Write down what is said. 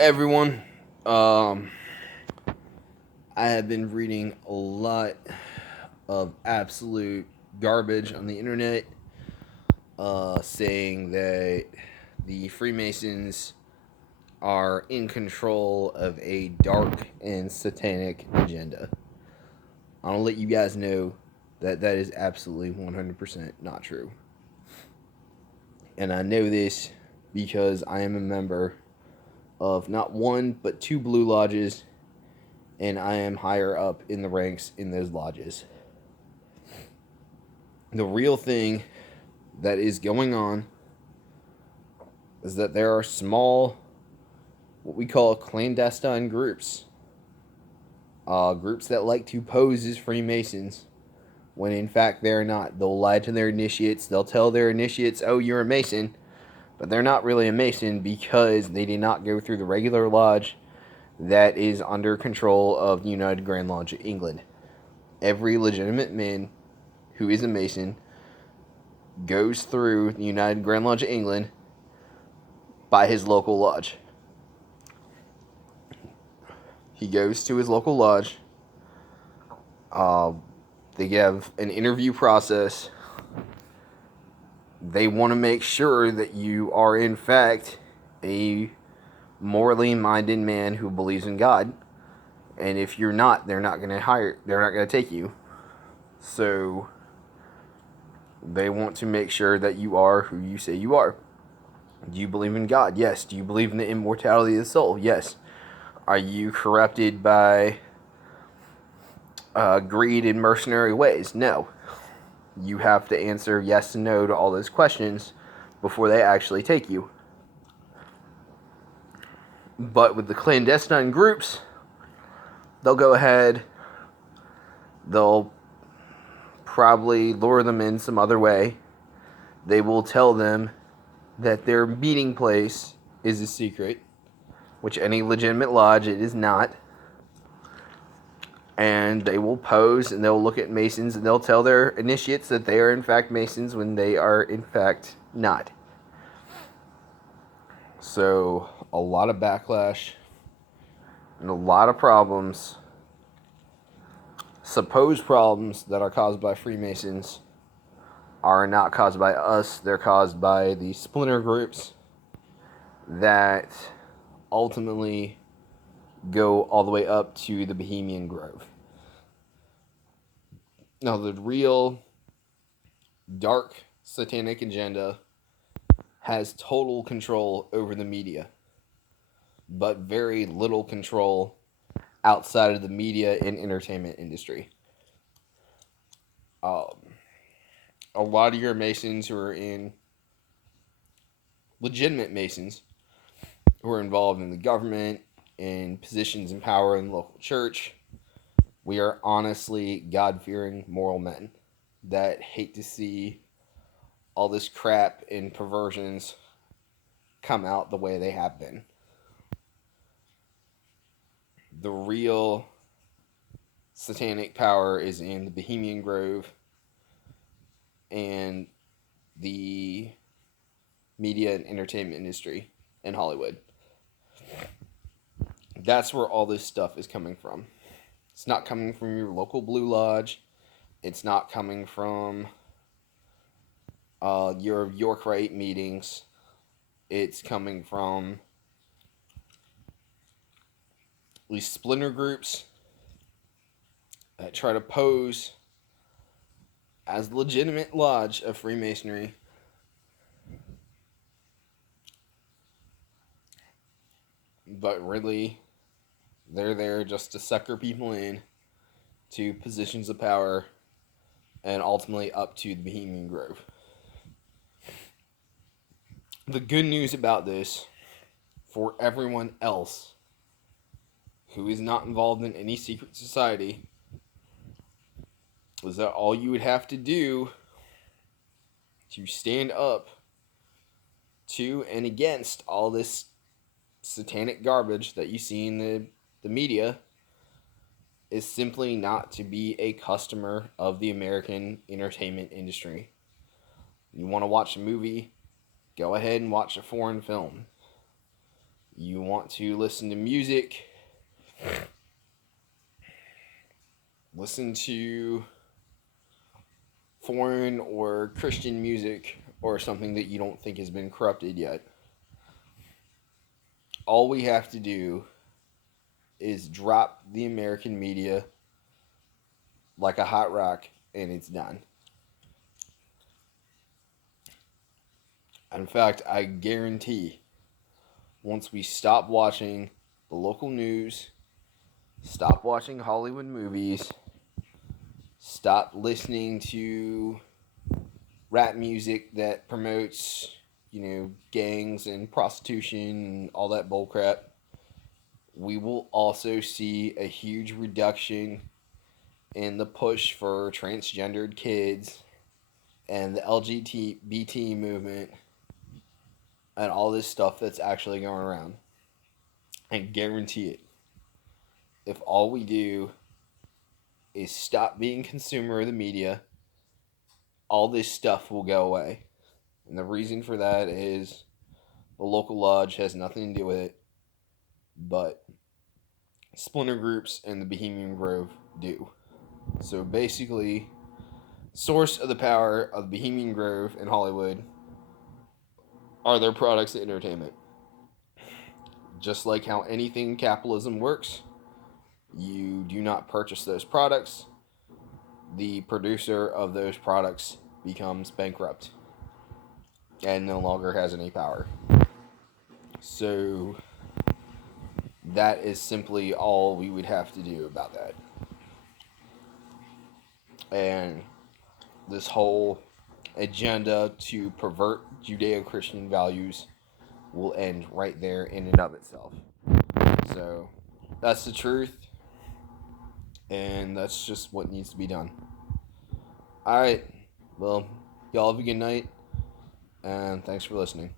Everyone, um, I have been reading a lot of absolute garbage on the internet, saying that the Freemasons are in control of a dark and satanic agenda. I'll let you guys know that that is absolutely 100% not true. And I know this because I am a member of not one but two Blue Lodges, and I am higher up in the ranks in those lodges. The real thing that is going on is that there are small, what we call clandestine groups, groups that like to pose as Freemasons when in fact they're not. They'll lie to their initiates. They'll tell their initiates, oh, you're a Mason, but they're not really a Mason because they did not go through the regular lodge that is under control of the United Grand Lodge of England. Every legitimate man who is a Mason goes through the United Grand Lodge of England by his local lodge. He goes to his local lodge. They have an interview process. They want to make sure that you are, in fact, a morally minded man who believes in God. And if you're not, they're not going to take you. So they want to make sure that you are who you say you are. Do you believe in God? Yes. Do you believe in the immortality of the soul? Yes. Are you corrupted by greed and mercenary ways? No. You have to answer yes and no to all those questions before they actually take you. But with the clandestine groups, they'll go ahead, they'll probably lure them in some other way. They will tell them that their meeting place is a secret, which any legitimate lodge, it is not. And they will pose and they'll look at Masons and they'll tell their initiates that they are in fact Masons when they are in fact not. So a lot of backlash and a lot of problems, supposed problems that are caused by Freemasons, are not caused by us. They're caused by the splinter groups that ultimately go all the way up to the Bohemian Grove. Now, the real dark satanic agenda has total control over the media, but very little control outside of the media and entertainment industry. A lot of your Masons who are in legitimate Masons who are involved in the government and positions in power in the local church, we are honestly God-fearing moral men that hate to see all this crap and perversions come out the way they have been. The real satanic power is in the Bohemian Grove and the media and entertainment industry in Hollywood. That's where all this stuff is coming from. It's not coming from your local Blue Lodge. It's not coming from your York Rite meetings. It's coming from these splinter groups that try to pose as legitimate lodge of Freemasonry, but really they're there just to sucker people in to positions of power and ultimately up to the Bohemian Grove. The good news about this, for everyone else who is not involved in any secret society, is that all you would have to do to stand up to and against all this satanic garbage that you see in the media is simply not to be a customer of the American entertainment industry. You want to watch a movie? Go ahead and watch a foreign film. You you want to listen to music, listen to foreign or Christian music or something that you don't think has been corrupted yet. All we have to do is drop the American media like a hot rock and it's done. In fact, I guarantee once we stop watching the local news, stop watching Hollywood movies, stop listening to rap music that promotes, gangs and prostitution and all that bullcrap, we will also see a huge reduction in the push for transgendered kids and the LGBT movement and all this stuff that's actually going around. And guarantee it, if all we do is stop being consumer of the media, all this stuff will go away. And the reason for that is the local lodge has nothing to do with it, but splinter groups and the Bohemian Grove do. So basically, source of the power of Bohemian Grove and Hollywood are their products of entertainment. Just like how anything capitalism works, you do not purchase those products. The producer of those products becomes bankrupt and no longer has any power. So that is simply all we would have to do about that. And this whole agenda to pervert Judeo-Christian values will end right there in and of itself. So that's the truth, and that's just what needs to be done. Alright, well, y'all have a good night, and thanks for listening.